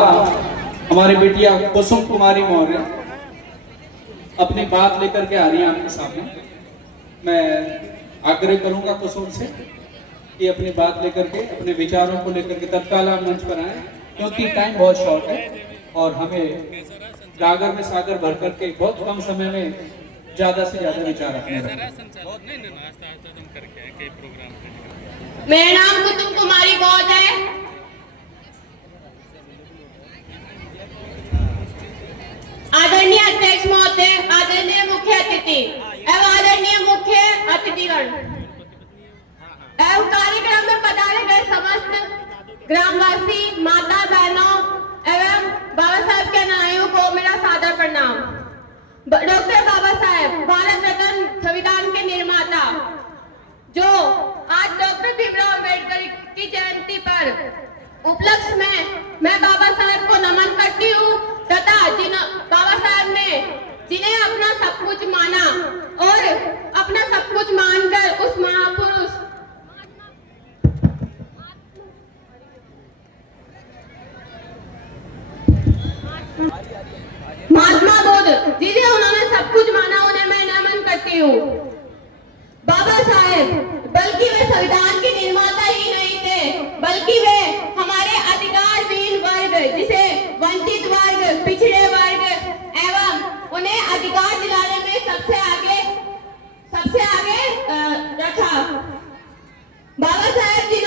हमारी बेटिया कुसुम कुमारी मौर्य अपनी बात लेकर के आ रही है आपके सामने। मैं आग्रह करूंगा कुसुम से कि अपनी बात लेकर के, अपने विचारों को लेकर के तत्काल आप मंच पर आए, क्योंकि टाइम बहुत शॉर्ट है और हमें गागर में सागर भर करके बहुत कम समय में ज्यादा से ज्यादा विचार रखने हैं। मेरा नाम कुसुम कुमारी मौर्य है। आदरणीय अध्यक्ष महोदय, आदरणीय मुख्य अतिथि एवं आदरणीय मुख्य अतिथिगण एवं कार्यक्रम में पधारे गए समस्त ग्रामवासी, माता बहनों एवं बाबा साहेब के अनुयायियों को मेरा सादर प्रणाम। डॉक्टर बाबा साहेब भारत रत्न संविधान के निर्माता, जो आज डॉक्टर भीमराव अम्बेडकर की जयंती पर उपलक्ष्य में मैं बाबा साहेब को नमन करती हूँ तथा बाबा साहेब ने जिन्हें अपना सब कुछ माना और अपना सब कुछ मानकर उस महापुरुष महात्मा बुद्ध, जिन्हें उन्होंने सब कुछ माना, उन्हें मैं नमन करती हूँ। बाबा साहेब बल्कि वे संविधान के निर्माता ही नहीं थे, बल्कि वे हमारे अधिकारहीन वर्ग, जिसे वंचित वर्ग, पिछड़े वर्ग एवं उन्हें अधिकार दिलाने में सबसे आगे रखा। बाबा साहेब जी